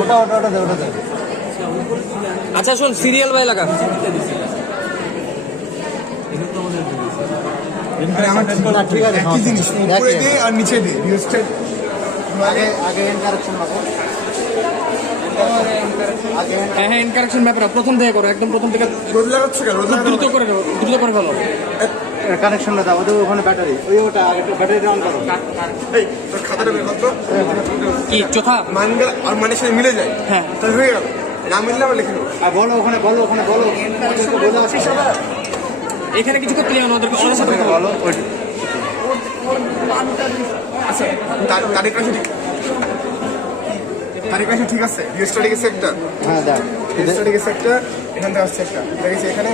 ওটা ওটা ওটা দে ওটা দে। আচ্ছা শোন, সিরিয়াল বাই লাগা। না ঠিক আছে, একই জিনিস উপরে দে আর নিচে দে রিওস্টেট। আগে আগে এন্ড কারেকশন হবে। হ্যাঁ হ্যাঁ, ইনকারেকশন ব্যাপার প্রথম থেকে করো, একদম প্রথম থেকে রোদ লাগাচ্ছে কেন? রোদ দ্রুত করে দাও, দ্রুত করে ফেলো। কানেকশনটা দাও, ওদের ওখানে ব্যাটারি, ওই ওটা আগে ব্যাটারি অন করো। এই তোর খাতাটা বের কর তো। কি চোথা? মানগুলো আর মানের সাথে মিলে যায়। হ্যাঁ। তাহলে হয়ে গেল। না মিললে আবার লিখে নেবো। আর বলো ওখানে, বলো ওখানে, বলো বলে আসিস আবার। এখানে কিছু করতে হবে না, ওদেরকে ওদের সাথে কথা বলো। বলো আচ্ছা তারিখ আছে ঠিক, তারিখ আছে ঠিক আছে। রিস্টার্টে গেছে একটা, হ্যাঁ দাও। রিস্টার্টে গেছে একটা, এখান থেকে আসছে একটা, দেখেছি এখানে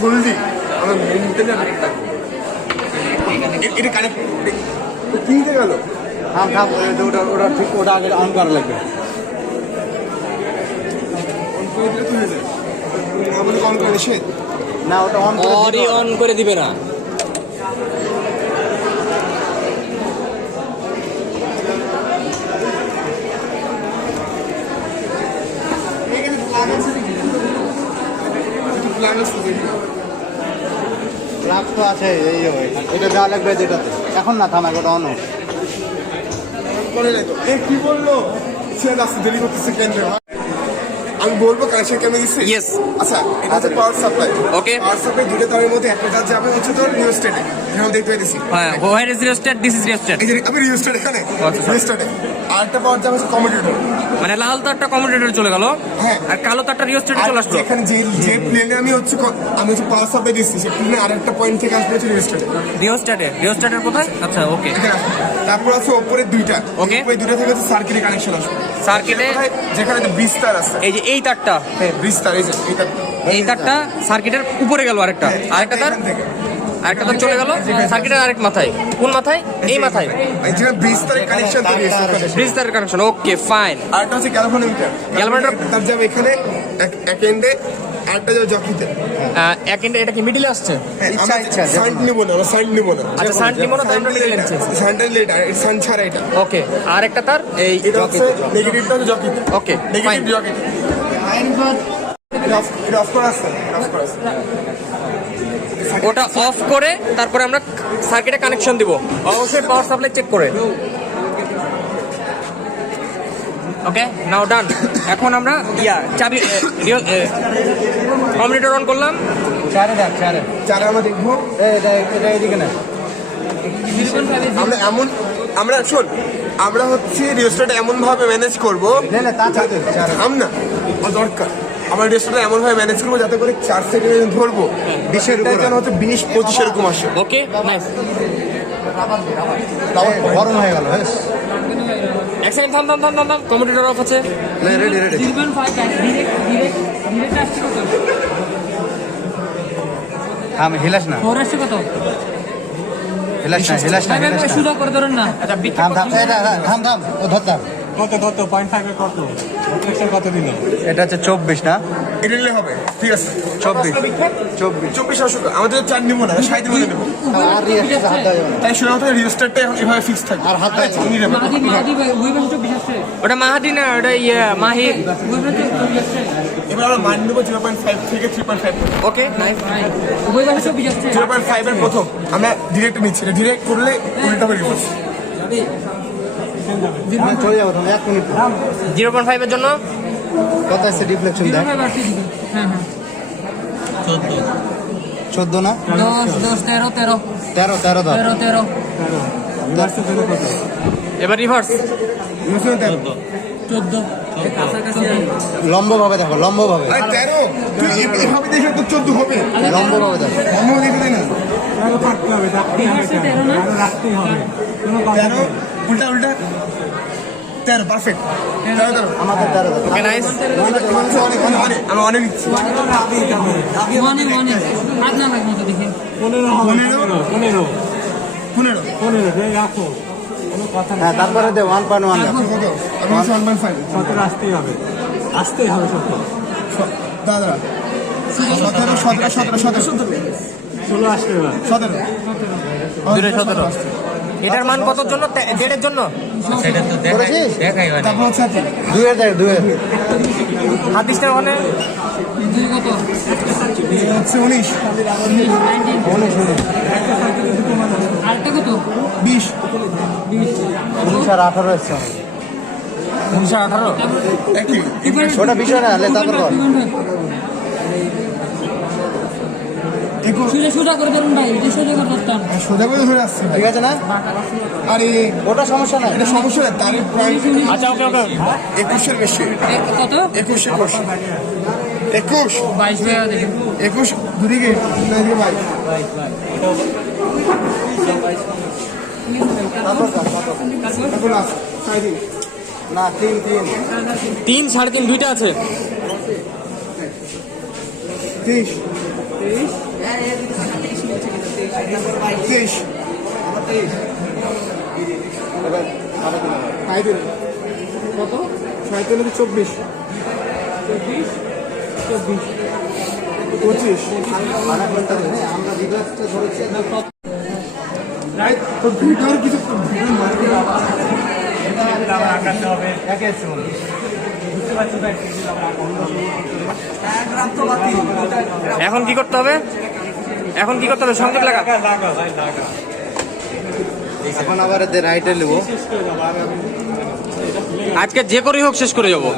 জলদি আমার মেনটেন এটা কানেক্ট কি হয়ে গেল? থাম থাম, ওটা ওটা ঠিক, ওটা আগে অন করা লাগবে। আমাদের কল করে সে না ওটা অন করে অরি অন করে দিবে না। প্ল্যান আছে প্লাগ তো আছে, এই যে এটা দেওয়া লাগবে যেটাতে। এখন না, থাম ওটা অন হোক। করে নাই তো। এ কি বললো? সে রাস্তা দেরি করতেছে কেন্দ্রে। আমি বলবো কানেকশন কেন দিচ্ছে। Yes. আচ্ছা এটা হচ্ছে power supply. Okay. Power supply দুটো তারের মধ্যে একটা কাজ যাবে হচ্ছে তোর নিউ স্টেটে, যেমন দেখতে পেয়েছি। হ্যাঁ, where is rheostat, this is rheostat. এই যে আমি নিউ স্টেট এখানে আচ্ছা। নিউ স্টেটে আরেকটা পাওয়ার যাবে হচ্ছে কমিউটেটর। মানে লাল তারটা কমিউটেটর চলে গেল, হ্যাঁ। আর কালো তারটা রিওস্টেটে চলে আসলো। যেখানে যে প্লেনে আমি হচ্ছে পাওয়ার সাপ্লাই দিচ্ছি, সেই প্লেনে আরেকটা পয়েন্ট থেকে আসবে হচ্ছে নিউ স্টেটে। রিওস্টেটের কোথায়? আচ্ছা ওকে। এখানে আসবে। তারপর আছে ওপরে দুইটা, Okay. ওই দুইটা থেকে হচ্ছে সার্কিটে কানেকশন আসবে। সার্কিটে যেখানে বিস্তার আছে, এই যে এই তারটা, বিস্তার এই যে এইটা এই তারটা সার্কিটের উপরে গেল, আরেকটা আরেকটা তার, এখান থেকে আরেকটা তার চলে গেল সার্কিটের আরেক মাথায়। কোন মাথায়? এই মাথায়। এই যে বিস্তারের কানেকশন তৈরি হয়েছে। ব্রিজ তারের কানেকশন, ওকে ফাইন। আরেকটা হচ্ছে গ্যালভানোমিটার। গ্যালভানোমিটার তার যাবে এখানে এক এন্ডে, আরেকটা যাবে জকিতে। এক এন্ডে, এটা কি মিডিলে আসছে? ইচ্ছা, ইচ্ছা, সাইড নিব না, সাইড নিব না। আচ্ছা সান ডিমোনো তাই আমরা মিডিলে নিচ্ছি। সানটা লেট আর সান ছাড়া এটা। ওকে, আরেকটা তার এই এটা হচ্ছে নেগেটিভটা হচ্ছে জকিতে। ওকে নেগেটিভ ফাইন। জকিতে। এটা অফ করা আছে, অফ করা আছে। ওটা অফ করে তারপরে আমরা সার্কিটে কানেকশন দিব, অবশ্যই পাওয়ার সাপ্লাই চেক করে। ওকে নাও ডান। এখন আমরা চাবি কমিউনিটার অন করলাম। চারে দেখ, চারে যারা আমরা দেখবো এটা এটা এদিকে না। আমরা শোন, আমরা হচ্ছে রেজিস্টারটা এমন ভাবে ম্যানেজ করবো, না না, তা চারে চারে। থাম না, আমার দরকার। আমরা রেজিস্টারটা এমন ভাবে ম্যানেজ করবো যাতে করে 4 সেকেন্ডে ধরবো 20-এর উপরে যেন হচ্ছে 20-25 এরকম আসে। Okay nice. গরম হয়ে গেল। বেশ, এক সেকেন্ড থাম থাম থাম থাম থাম, কমিউনিটার অফ আছে। Ready ready. থাম, হিলাস না, হিলাস না, হিলাস না, হিলাস না। আচ্ছা থাম থাম, এটা থাম থাম, ও ধর। কত 0.5 কত রিফ্লেকশন কত দিল? এটা হচ্ছে 24 না? এটা নিলে হবে, ঠিক আছে। 24 24 আসুক, আমাদের 4 নিবো না, 60 নিবো নেবো। আর রিয়েক্ট হাত দেওয়া যাবে না। তাই শোনা হতো রেজিস্টারটা এভাবে ফিক্স থাকে। আর হাত দেওয়া যাবে না। ওটা মাহাদি না, ওটা মাহির। এবার আমরা মান নেবো 0.5 থেকে 3.5। Okay nice. 0.5 এর প্রথম আমরা ডিরেক্ট নিচ্ছি, ডিরেক্ট করলে উল্টা হয়ে রিভার্স। চলে যাবো তুমি, 1 মিনিট। 0.5 এর জন্য কত আছে ডিফ্লেকশন দেখ? 14 না? 13 ধর। এবার রিভার্স। লম্ব ভাবে দেখো, লম্ব ভাবে, 13 তুই এভাবে দেখে তো 14 হবে। লম্ব ভাবে দেখো। আমরা দেখতে না আরো থাকতে হবে, আরো রাখতেই হবে। কোনো কথা 13 উল্টা 13 পারফেক্ট। 13 আমাদের 13 ধর। Okay nice. আমি অনেক নিচ্ছি। 15 রাখো, কোনো কথা না। হ্যাঁ, তারপরে দে 1.1 দেখো। আমি 1.5 17 আসতেই হবে, আসতেই হবে 17। দাদা 17 16 আসতে হবে। 17 17 এটার মান কতর জন্য? দেড়ের জন্য। করেছিস? তারপর হচ্ছে আছে দুয়ের দেখ, দুয়ের। হাত দিসটা ওখানে। হচ্ছে 19 আরেকটা কত? 20 19 আর 18 এসছে আমার। 1918। একই ওটা বিষয় না, লে তারপর বল। সোজা করে দেবেন ভাই, এটা সোজা করে দশটান। সোজা করে ধরে আসছে ঠিক আছে না? আরে ওটা সমস্যা নাই। এটা সমস্যা না তার পয়েন্ট আচ্ছা ওকে ওকে। 21 এর বেশি কত? 21 21 22 ভাইয়া দেখেন। 21 দুদিকে না দিকে ভাই তারপর লাস্ট 3.5 না, 3 3। 3 3.5 দুইটা আছে। 23 এবার আবার দিলাম। কত 24 24 25 আধা ঘন্টা ধরে আমরা রিভার্সটা ধরেছি। তো ভিডিওর কিছু ভিডিও মার্কেট একে এসছে মনে হয়। এখন কি করতে হবে? এখন কি করতে হবে? সংযোগ লাগা। এখন আবার এদের রাইটে নেবো। আজকে যে করেই হোক শেষ করে যাবো।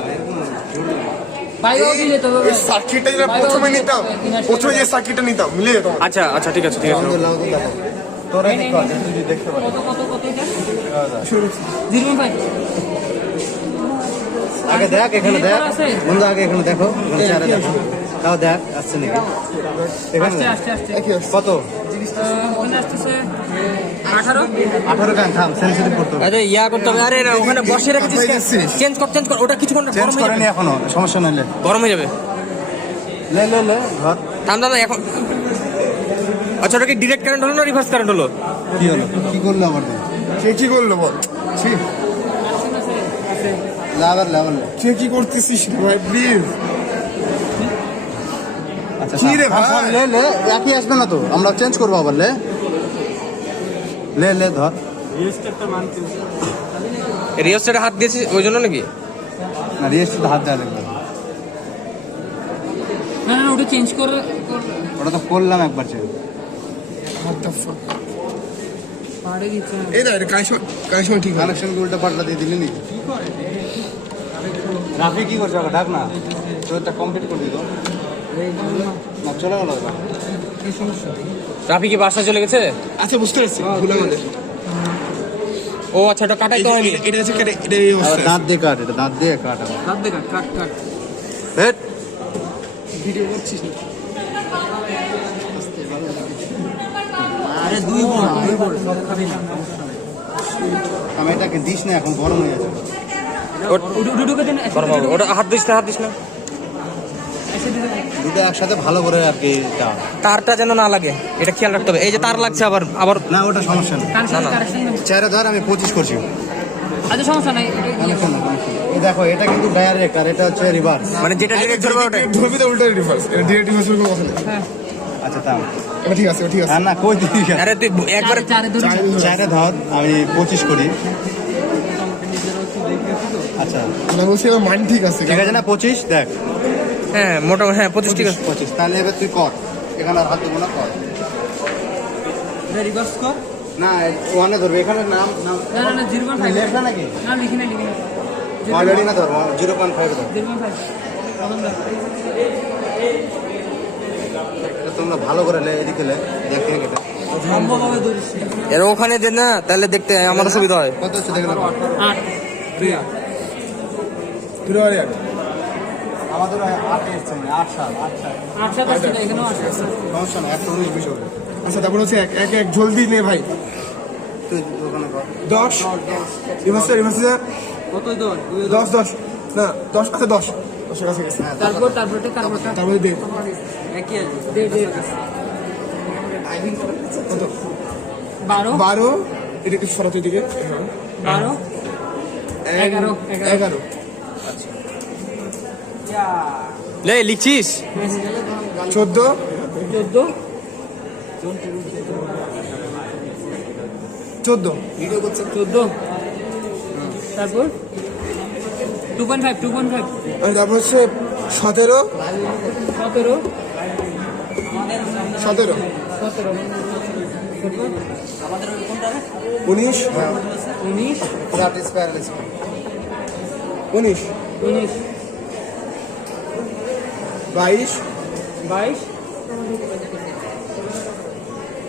ভাইও দিলে তো এই সার্কিটটা যেটা প্রথমে নিতাম প্রথমে যে সার্কিটটা নিতাম মিলে যেত আচ্ছা আচ্ছা ঠিক আছে ঠিক আছে। আমাদের লাউদুল দেখো। তোরা কি কর যদি দেখতে পারিস। কত কত কত এটা? শুরু 0.5 আগে দেখ, এখানে দেখ আছে? বন্ধু, আগে এখানে দেখো, এখানে চেহারা দেখো। তাও দেখ আসছে নাকি এখানে আস্তে দেখ। আস্তে আস্তে। একই আছে কত? ওখানে আসতেছে 18। 18 কান থাম, সেন্সিটিভ করতে হবে। আরে ইয়া করতে হবে। আরে না, ওখানে বসে রেখেছিস। আপনি গেছিস? চেঞ্জ কর ওটা কিছুক্ষণ চেঞ্জ গরম হয়ে করেনি যাবে। এখনো, সমস্যা নাই। লে গরম হয়ে যাবে। লে লে লে ধর। থাম দাদা এখন। আচ্ছা ওটা কি ডিরেক্ট কারেন্ট হলো না রিভার্স কারেন্ট হলো? কি হলো? কি করলো আবার তুই? কে কি করলো বল ছি, লাভার লাভার। কে কি করতেছিস ভাই প্লিজ আচ্ছা কি রে থাম, থাম, ভাই? লে লে, একই আসবে না তো, আমরা চেঞ্জ করবো আবার। লে লে লে ধর। রিওস্টেটে হাত দিয়েছি ওই জন্য নাকি? না, রিয়েস্ট হাত দেওয়া লাগবে। না না ওটা চেঞ্জ করে ওটা তো করলাম একবার চেঞ্জ। What the fuck? পাড়ে দিচ্ছে। এই না এটা কানেকশন ঠিক হয় কানেকশন উল্টা পাল্টা দিয়ে দিলি নি। রাফি কি করছে? ওকে ডাক না, তোরটা কমপ্লিট করে দিত না, চলে গেল ওটা। রাফি কি বাসা চলে গেছে? আচ্ছা বুঝতে পারছি ভুলে গেলে ও আচ্ছা এটা কাটাই তো হয়নি। এটা হচ্ছে এটা এই আবার অবস্থা দাঁত দিয়ে কাট, এটা দাঁত দিয়ে কাট আবার। কাট দে কাট কাট। হেট। ভিডিও করছিস না আরে দুই বোর্ড সব খাবি না, আমি এটাকে দিস না, এখন গরম হয়ে যাচ্ছে। ঢুকে দেন। গরম হবে। ওটা হাত দিস না দুটো একসাথে ভালো করে আর কি দাও। তারটা যেন না লাগে, এটা খেয়াল রাখতে হবে। এই যে তার লাগছে আবার আবার না, ওটা সমস্যা নেই। কানেকশন না। কানেকশন। চেহারা ধর, আমি 25 করছি। আচ্ছা সমস্যা নাই। কানেকশন না, কানেকশন। এই দেখো, এটা কিন্তু ডাইরেক্ট আর এটা হচ্ছে রিভার্স। মানে যেটা ডিরেক্ট ধরবে ওটা। ধরবি তো উল্টা রিভার্স এটা ডিরেক্ট রিভার্স কোনো কথা নেই হ্যাঁ আচ্ছা তাও এটা ঠিক আছে ঠিক আছে না, কই দিবি? আরে তুই একবারে চারে ধরে। চেহারা ধর, আমি 25 করি। আচ্ছা না বলছি আমার মাইন্ড ঠিক আছে ঠিক আছে না, 25 দেখ। হ্যাঁ মোটামুটি হ্যাঁ 25 ঠিক আছে। 25 তাহলে এবার তুই কর, এখানে আর হাত দেবো না, কর। রিভার্স কর। না, ওয়ানে ধরবে, এখানে নাম নাম না না 0.5 লেখা নাকি না লিখি না অলরেডি না, ধর 0.5 ধর। 0.5 এটা তোমরা ভালো করে লে, এদিকে লে, দেখে এটা সম্ভবভাবে ধরিস। এর ওখানে দেন না, তাহলে দেখতে আমারও সুবিধা হয়। কত হচ্ছে দেখলে। 8 তুই আর আমাদের 8 এসছে, মানে 8 7 8 7 8 7 আসছে এখানেও আসছে। সমস্যা না, 119 20 হবে। আচ্ছা তারপর হচ্ছে এক এক এক জলদি নে ভাই তুই ওখানে কর। 10 রিভার্স কতই দর 10 10 না 10 আচ্ছা 10 10 কাছে গেছে তারপর এটা কারবারটা তারপরে দে একই আছে। দে কত 12 12 এটা কি সরাতে দিকে 12 11 11 লে লিখছিস? 14 14 14 14 তারপর 2.5 আর তারপর হচ্ছে 17 17 17 19 19 ফ্ল্যাট স্পাইরাল স্কুল 19 19 22 22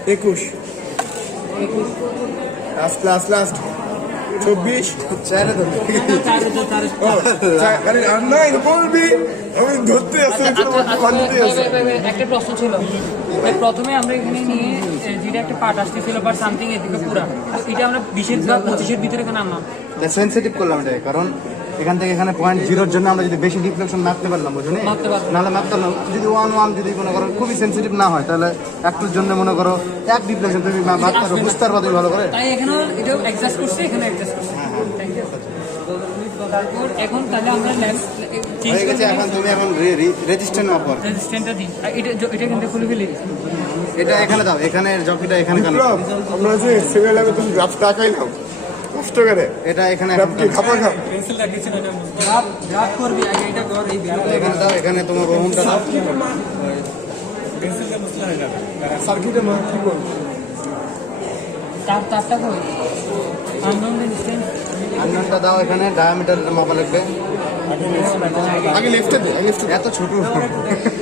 21 লাস্ট 24 চাইলে তো আরে আর নাই বলবি আমি ধরতে আসছি একটা প্রশ্ন ছিল এই প্রথমে আমরা এখানে নিয়ে যেটা একটা পার্ট আসতেছিল বা সামথিং এদিকে পুরা এটা আমরা 20 বা 25 এর ভিতরে কেন আনলাম সেন্সিটিভ করলাম এটা কারণ এখান থেকে এখানে 0.0 জন্য আমরা যদি বেশি ডিফ্লেকশন মাপতে পারলাম বুঝুন মাপতে পারলাম। নাহলে মাপতে পারলাম যদি 1 যদি মনে করো খুবই সেন্সিটিভ না হয় তাহলে একটুর জন্য মনে করো এক ডিফ্লেকশন তুমি মাপতে পারো বুঝতে পারবা তুমি ভালো করে তাই এখানেও এটাও অ্যাডজাস্ট করছে এখানে অ্যাডজাস্ট করছে থ্যাংক ইউ তারপর এখন তাহলে আমরা হয়ে গেছে এখন তুমি এখন রেজিস্ট্যান্ট অফার রেজিস্ট্যান্টটা দিই আর এটা কিন্তু খুলে ফেলি এটা এখানে দাও এখানে জকিটা এখানে কেন আমরা যে সিরিয়াল আগে তুমি গ্রাফ টাকাইলাম কষ্ট করে এটা এখানে গ্রাফ কি খাবার খাও ড্রাফট করবি আগে এটা কর এই এখানে দাও এখানে তোমার রুমটা দাও সার্কিটে মা কি করব তারটা কই আননোন রেজিস্ট্যান্ট আন্নানটা দাও এখানে ডায়ামিটারটা মাপা লাগবে আগে লেফটে দে আগে লেফটে এত ছোট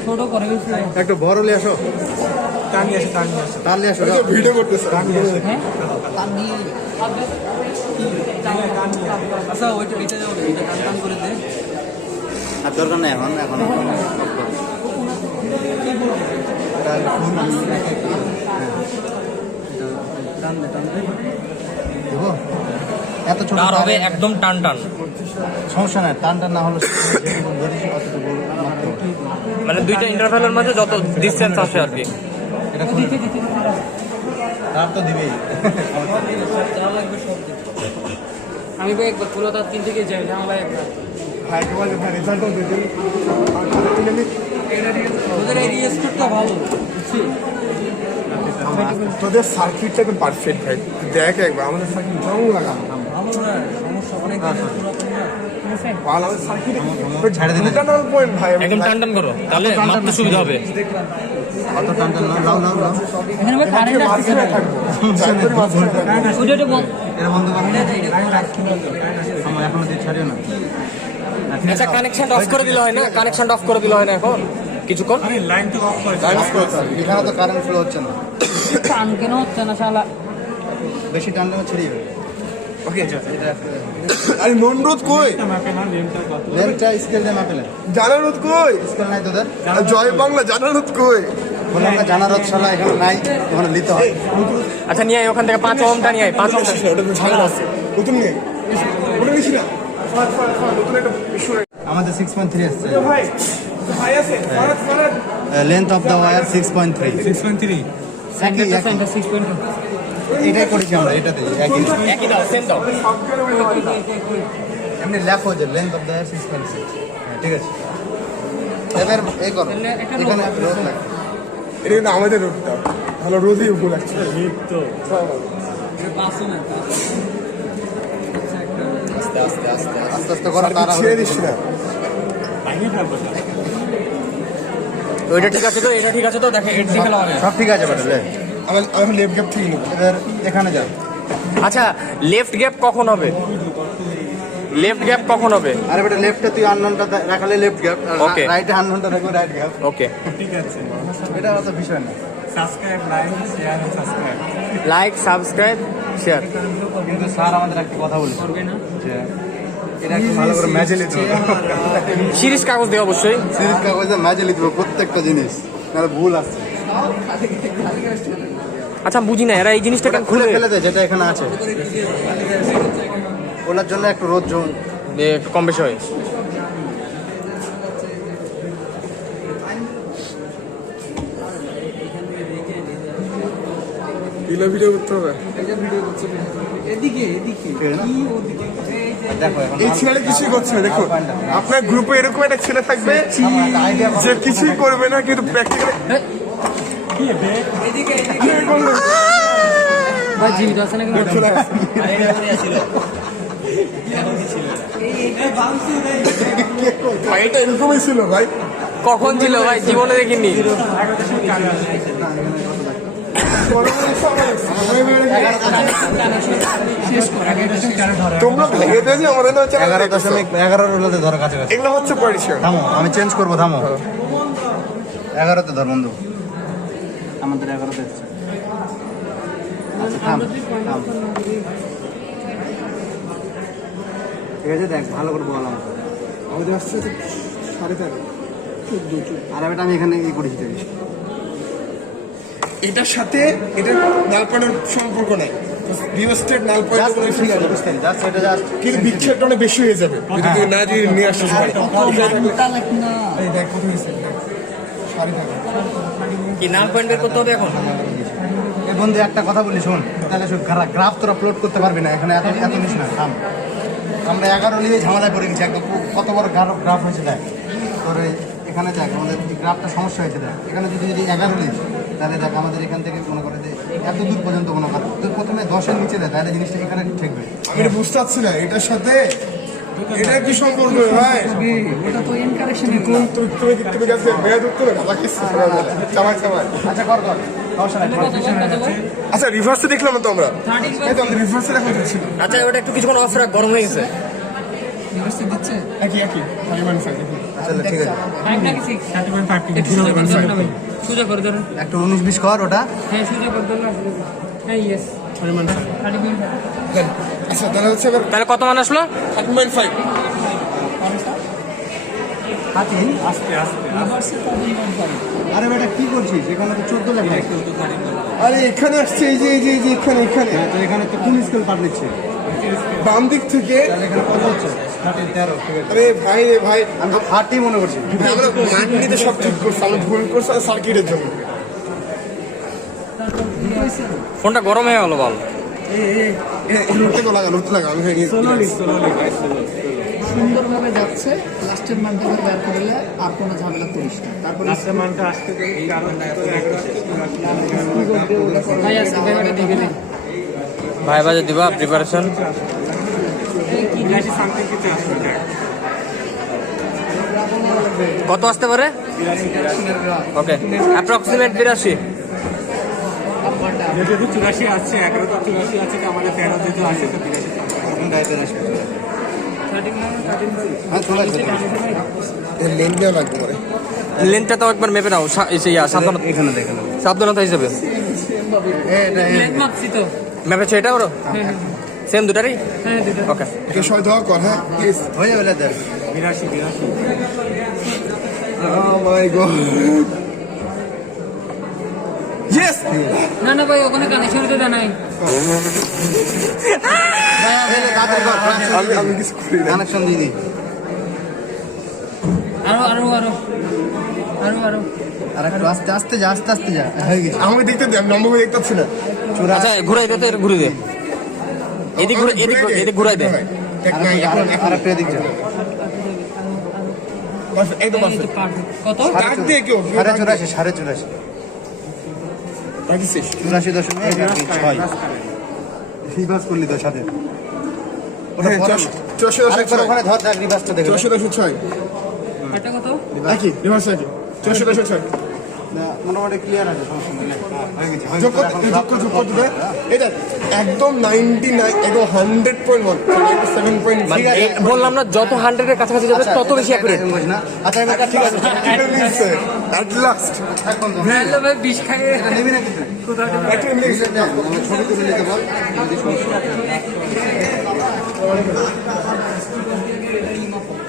ছোট করে গেছি একটু বড় নিয়ে আসো তার নিয়ে আসো দাও। ভিডিও করতেছে হ্যাঁ আচ্ছা ওইটা এটা টান করে দে আর দরকার নেই এখন এখন দেখো, এত ছোট তার হবে একদম টান টান, সমস্যা নাই টান টান না হলে যেটুকু ধরেছি অতটুকু মাত্র মানে দুইটা ইন্টারভ্যালের মাঝে যত ডিসটেন্স আসে আর কি। এটা খুলে তার তো দিবেই আমি ভাই একবার পুরো তার 3 থেকে যাই ঝামেলা একবার ভাই তোমার ভাই রেজাল্টও দিতে ওদের এই রেজিস্টারটা ভালো বুঝছিস তোদের সার্কিটটা একদম পারফেক্ট ভাই দেখ একবার আমাদের সার্কিট জং লাগানো ভালো না সমস্যা অনেক ভালো আমাদের সার্কিট ছেড়ে দিলে টানাল পয়েন্ট ভাই একদম টান টান করো, তাহলে মাপতে সুবিধা হবে। অত টান টান নাও নাও নাও এখানে ভাই কারেন্ট আসছে না মাঝখানে থাকবো ওইটা বল এটা বন্ধ করো আমার এখনো দিয়ে ছাড়িও না আচ্ছা কানেকশন অফ করে দিলে হয় না? কানেকশন অফ করে দিলে হয় না এখন কিছুক্ষণ? এখানে তো কারেন্ট ফ্লো হচ্ছে না টান কেন হচ্ছে না শালা বেশি টান টান ছড়িয়ে যাবে ওকে আরে নন রোদ কই লেনটা স্কেল দিয়ে মাপেলে জানা রোদ কই স্কেল নাই তোদের আর জয় বাংলা জানা রোদ কই বলে আমরা জানার শালা এখানে নাই ওখানে নিতে হয় আচ্ছা নিয়ে আয় ওখান থেকে 5 ওহমটা নিয়ে আয়, 5 ওহমটা। ওটা তো ঝামেলা আছে নতুন নেই ওটা বেশি না নতুন একটা ইস্যু আমাদের 6.3 আসছে ভাই ভাই আছে farad farad length of the wire 6.3 একই সেন্টার 6.2 এটাই করেছি আমরা এটাতে একই একই দাও, সেম দাও। এমনি লেখো যে লেন্থ অফ দ্য ওয়্যার 6.6 ঠিক আছে এবার এই করো এখানে রোদ লাগে এটা কিন্তু আমাদের রোদটা ভালো রোদই উপর লাগছে আস্তে আস্তে করো তারা ছেড়ে দিস না ওইটা ঠিক আছে তো, এটা ঠিক আছে তো, দেখে এর দিকে লাগাবে। সব ঠিক আছে বেটা লে আমি লেফট গ্যাপ থেকে নেবো এবার এখানে যাও আচ্ছা লেফট গ্যাপ কখন হবে? লেফট গ্যাপ কখন হবে? আরে বেটা লেফটে তুই আননোনটা রাখালে লেফট গ্যাপ Okay. রাইটে আননোনটা রাখবে রাইট গ্যাপ ওকে, এটা অত বিষয় না লাইক সাবস্ক্রাইব শেয়ার। কিন্তু স্যার আমাদের একটা কথা বলছে যে এটা একটু ভালো করে ম্যাচে নিতে হবে সিরিজ কাগজ দিয়ে অবশ্যই। সিরিজ কাগজে ম্যাচে নিতে হবে প্রত্যেকটা জিনিস নাহলে ভুল আসছে আচ্ছা বুঝি না এরা এই জিনিসটা কেন খুলে খুলে ফেলে দেয় যেটা এখানে আছে ওনার জন্য একটু রোদ জম একটু কম বেশি হয়। এগুলো ভিডিও করতে হবে দেখো এখন এই ছেলে কিছুই করছে না দেখুন আপনার গ্রুপে এরকম একটা ছেলে থাকবে যে কিছুই করবে না কিন্তু প্র্যাকটিক্যালি ভাই জীবিত আছে নাকি চলে আসছে। ভাই এটা এরকমই ছিল ভাই। কখন ছিল ভাই, জীবনে দেখিনি। তোমরা ভেঙে দিয়েছি আমাদের না হচ্ছে 11.11 ধরো কাছাকাছি। এগুলো হচ্ছে পরিষ্কার। থামো, আমি চেঞ্জ করবো, থামো। 11তে ধর বন্ধু, আমাদের 11তে এসছে। আচ্ছা থাম থাম, ঠিক আছে, দেখ ভালো করে বললাম। আমাদের আসছে 13.5 আর এটা আমি এখানে ই করেছি দেখি। এটার সাথে এটার নালপানের সম্পর্ক নাই। রিও স্টেট নালপান Just ঠিক আছে, বুঝতে পারি, জাস্ট এটা জাস্ট কিন্তু বিচ্ছেদটা অনেক বেশি হয়ে যাবে যদি তুই না যদি নিয়ে আসতে পারি। এই দেখ কত হয়েছে, 13.5 কি নাল পয়েন্ট বের করতে হবে এখন? এই বন্ধু একটা কথা বলি শোন, তাহলে শোন, গ্রাফ তোরা আপলোড করতে পারবি না এখানে, এত এত নিস না, থাম। আমরা 11 নিয়ে ঝামেলায় পড়ে গেছি একদম, কত বড় গ্রাফ হয়েছে দেখ তোর। এখানে দেখ আমাদের গ্রাফটা সমস্যা হয়েছে, দেখ এখানে যদি 11 নিস তাহলে দেখ আমাদের এখান থেকে মনে করে যে এত দূর পর্যন্ত মনে কর তুই প্রথমে 10-এর নিচে দেয়, তাহলে জিনিসটা এখানে ঠেকবে। আমি এটা বুঝতে পারছি না এটার সাথে এটা কি সম্পর্ক ভাই? ওটা তো ইনকারেকশন কোন তুমি গেছে বেয়া ধরতে না বাকি চামাই চামাই। আচ্ছা কর কর, সমস্যা নাই। আচ্ছা রিভার্সে দেখলাম তো আমরা, এই তো আমাদের রিভার্সে দেখা যাচ্ছিল। আচ্ছা ওটা একটু কিছুক্ষণ অফ রাখ, গরম হয়ে গেছে। দিচ্ছে একই একই 5.5 আচ্ছা ঠিক আছে, 5 নাকি 6 30.5 সোজা করে ধরুন। একটু 19-20 কর ওটা। হ্যাঁ সোজা করে ধরুন। হ্যাঁ ইয়েস 30.5 আচ্ছা তাহলে হচ্ছে এবার তাহলে কত মান আসলো? 13.5। হাতিন আরে বেটা কি করছিস, এখানে তো 14 লেখা আছে। আরে এখানে আসছে এই যে এই যে এই যে এখানে এখানে তো এখানে তো কোন স্কেল পার নিচ্ছে, বাম দিক থেকে। তাহলে এখানে কত হচ্ছে? 13 ঠিক আছে, আরে ভাই রে ভাই, আমি তো 30 মনে করছি। আমরা মান্ডিতে সব ঠিক করছি, আমরা ভুল করছি সার্কিটের জন্য। ফোনটা গরম হয়ে গেল বল। লড়তে লাগা আমি সুন্দরভাবে যাচ্ছে, লাস্টের মানটা বের করলে আর কোনো ঝামেলা করিস না। তারপরে ভাই আজকে ব্যাপারটা দেখে দিন। ভাই বাজে দিবা প্রিপারেশন। কত আসতে পারে? ওকে, অ্যাপ্রক্সিমেট 82। যেহেতু 84 আসছে, 11 আছে তো আমাদের 13 যেহেতু আসছে তো 83। হ্যাঁ চলে আসবে, লেন দেওয়া লাগবে পরে। লেন্থটা তো একবার মেপে নাও, সাবধানতা, এখানে দেখেন সাবধানতা হিসেবে এটা লেগ মাপছি তো। মেপেছো এটা করো, সেম দুটারই। হ্যাঁ দুটো। ওকে, একে সয় দেওয়া কর। হ্যাঁ প্লিজ। হয়ে যাবে দেখ। 82 Oh my god. Yes! না না ভাই ওখানে কানেকশন দিতে দেয় নাই। আমি কিছু করি না। কানেকশন দিয়ে দিই। আরো আরো আরো আরো আরো আর একটু আস্তে আস্তে যা, আস্তে আস্তে যা, হয়ে গেছে। আমাকে দেখতে দে, আমি নম্বর দেখতে পাচ্ছি না। আচ্ছা ঘুরাই দে, তো ঘুরে দে, এদিক ঘুরে, এদিক ঘুরাই দে। আর একটু এদিক যা। একদম এই তো perfect। কত? কাট দিয়ে কেউ 84, 84, রাখিস 84.6 রিভার্স করলি তো সাথে। ওটা পরে না। 84.6 আরেকবার ওখানে ধর, দেখ রিভার্সটা দেখে। 84.6 এটা কত? একই রিভার্স একই 84.6 না, মোটামুটি ক্লিয়ার আছে, সমস্যা নেই। হয়ে গেছে, হয়ে যোগ গেছে। করতে যোগ করতে দে। এটা একদম 99 একদম 100.1 7.6 মানে বললাম না, যত 100-এর কাছাকাছি যাবে তত বেশি অ্যাকুরেট। বুঝ না? আচ্ছা এবার ঠিক আছে, at last এক বন্ধু। হ্যালো ভাই বিষ খাই। এটা নিবি না কিন্তু। একটা মিনিট আমি ছবি তুলে নিতে বল, যদি সমস্যা হয়।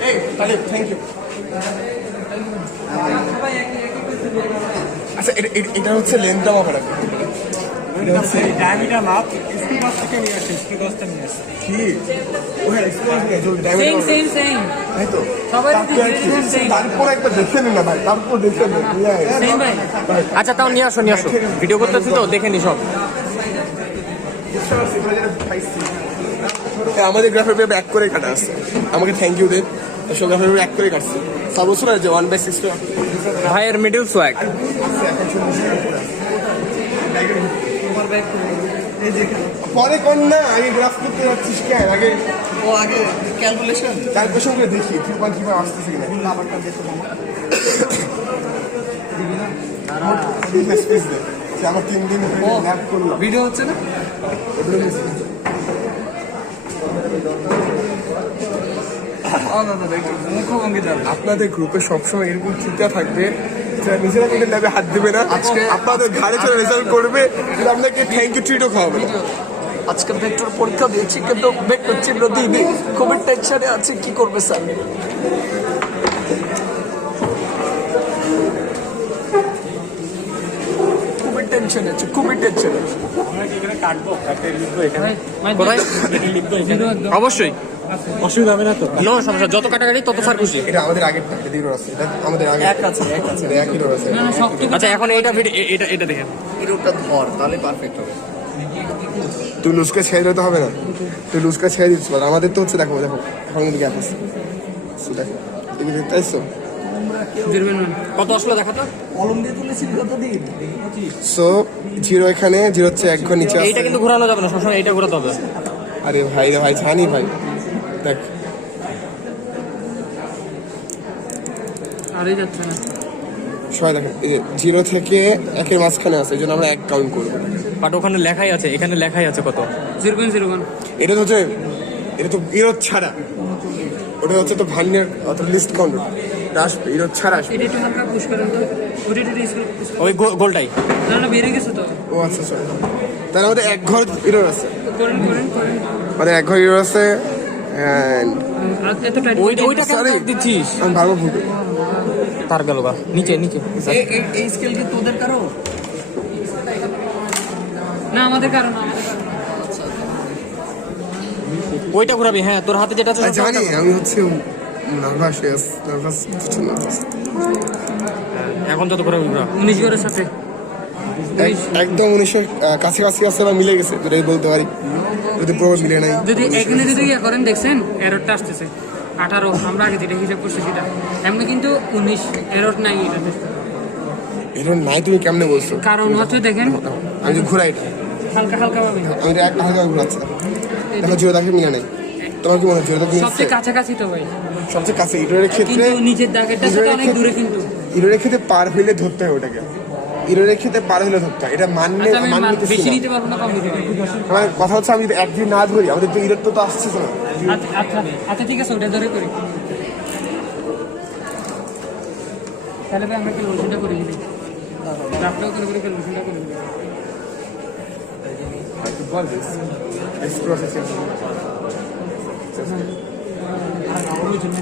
এই তাহলে থ্যাংক ইউ। আচ্ছা এটা হচ্ছে লেন্থটা মাপা রাখবে। এটা হচ্ছে ডায়ামিটার মাপ স্পিড থেকে নিয়ে আসছে, স্পিড নিয়ে আসছে। কি ও হ্যাঁ এক্সপ্লোর করে জল সেম ডায়মন্ড সেম সেম তাই তো সবাই তারপর একবার দেখে নিন না ভাই, তারপর দেখে নিন। সেম ভাই। আচ্ছা তাও নিয়ে আসো, ভিডিও করতেছি তো, দেখে নি সব। আমাদের গ্রাফের পেয়ে ব্যাক করে কাটা আসছে, আমাকে থ্যাংক ইউ দে। সব গ্রাফের ব্যাক করে কাটছে সাবস্ক্রাইব আছে 1/6 ভাইয়ের মিডল সোয়াগ। এই যে পরে কোন না আগে গ্রাফ করতে যাচ্ছিস কেন আগে ও আগে ক্যালকুলেশন ক্যালকুলেশন করে দেখি 3.5 আসতেছে কিনা নাম্বারটা দেখো মামা স্পেস দে যে আমার 3 দিন ল্যাব করলাম ভিডিও হচ্ছে না মুখভঙ্গি দাও আপনাদের গ্রুপে সবসময় এরকম চিন্তা থাকবে যারা নিজেরা কোনো ল্যাবে হাত দেবে না আজকে- আপনাদের ঘাড়ে চলে রেজাল্ট করবে কিন্তু আপনাকে থ্যাংক ইউ ট্রিটও খাওয়াবে না। আজকে ভেক্টর পরীক্ষা দিয়েছি কিন্তু ভেক্টর চিহ্ন দিইনি খুবই টেনশনে আছে কি করবে স্যার খুবই টেনশন আছে খুবই টেনশন আছে আমরা কি এখানে কাটবো কাটতে লিখবো এখানে কোথায় লিখবো এখানে জিরো একদম অবশ্যই অসুবিধা হবে না তো নো সমস্যা, যত কাটাকাটি তত স্যার খুশি। এটা আমাদের আগের এটা দিন আছে এটা আমাদের আগে এক আছে এটা একই রোড আছে না না সবটুকু আচ্ছা এখন এইটা এটা দেখেন, হিরোটা ধর তাহলে পারফেক্ট হবে তুই লুজকে ছেড়ে দিতে হবে না তুই লুজকে ছেড়ে দিচ্ছ আর আমাদের তো হচ্ছে দেখো দেখো এখন কিন্তু গ্যাপ আছে So, দেখো তুমি দেখতে আসছো 0.1 কত আসলো দেখাতো। কলম দিয়ে তুলেছি কতদিন সো জিরো এখানে জিরো হচ্ছে 1 ঘর নিচে এইটা আছে কিন্তু ঘোরানো যাবে না, সবসময় এইটা ঘোরাতে হবে। আরে ভাই রে ভাই জানি ভাই দেখ আরে যাচ্ছে না সবাই দেখেন এই যে জিরো থেকে একের মাঝখানে আছে এই জন্য আমরা 1 কাউন্ট করবো বাট ওখানে লেখাই আছে, এখানে লেখাই আছে কত। 0.01 এটা তো হচ্ছে এটা তো ইরোদ ছাড়া ওটা হচ্ছে তো ভান্যের অত লিস্ট কাউন্ট আসবে ইরোদ ছাড়া আসবে এটা একটু হালকা পুশ করেন তো ওটা একটু ওই গোলটাই না না বেরিয়ে গেছে তো ও আচ্ছা সরি তাহলে আমাদের 1 ঘর ইরোর আছে করেন করেন করেন আমাদের 1 ঘর ইরোর আছে and আর এত টাইট ওইটা কেন Sorry. দিচ্ছিস? আমি ভালো ভুল তার গেল গা নিচে নিচে। এই স্কেল কি তোদের কারো না আমাদের কারণ আমাদের কারণ ওইটা ঘোরাবি, হ্যাঁ তোর হাতে যেটা আছে আর জানি আমি হচ্ছে নার্ভাস নার্ভাস এখন যত ঘোরাবি ঘোরা। 19 গড়ের সাথে একদম 1900 কাছাকাছি আছে বা মিলে গেছে যেটাই বলতে পারি যদি পুরো মিলে নাই যদি এখানে যদি ইয়ে করেন দেখছেন এররটা আসতেছে 18 আমরা আগে যেটা হিসাব করছি সেটা এমনি কিন্তু 19 এরর নাই এটাতে এটা নাই তুমি কেমনে বলছো কারণ হচ্ছে দেখেন আমি যে ঘুরাই এটা হালকা হালকা ভাবে আমি এটা একটা হালকা ঘুরাচ্ছি দেখো জিরো দেখে মিলে নাই তোমার কি মনে হয় জিরো মিলছে সবচেয়ে কাছাকাছি তো ভাই সবচেয়ে কাছে ইরোর ক্ষেত্রে কিন্তু নিচের দাগেরটা সাথে অনেক দূরে কিন্তু ইরোর ক্ষেত্রে পার হইলে ধরতে হয় ওটাকে ইরোর ক্ষেত্রে পার হইলে ধরতে হয় এটা মানলে আচ্ছা, আমি মানতে বেশি নিতে পারবো না কম নিতে পারবো আমার কথা হচ্ছে আমি যদি একদিন না ধরি আমাদের তো ইরোর তো আসছে তো না আচ্ছা আচ্ছা আচ্ছা ঠিক আছে ওটা ধরে করি তাহলে ভাই আমরা ক্যালকুলেশনটা করে দিই রাফটাও করে ক্যালকুলেশনটা করে দিই এক্সপ্লোর ওই জন্য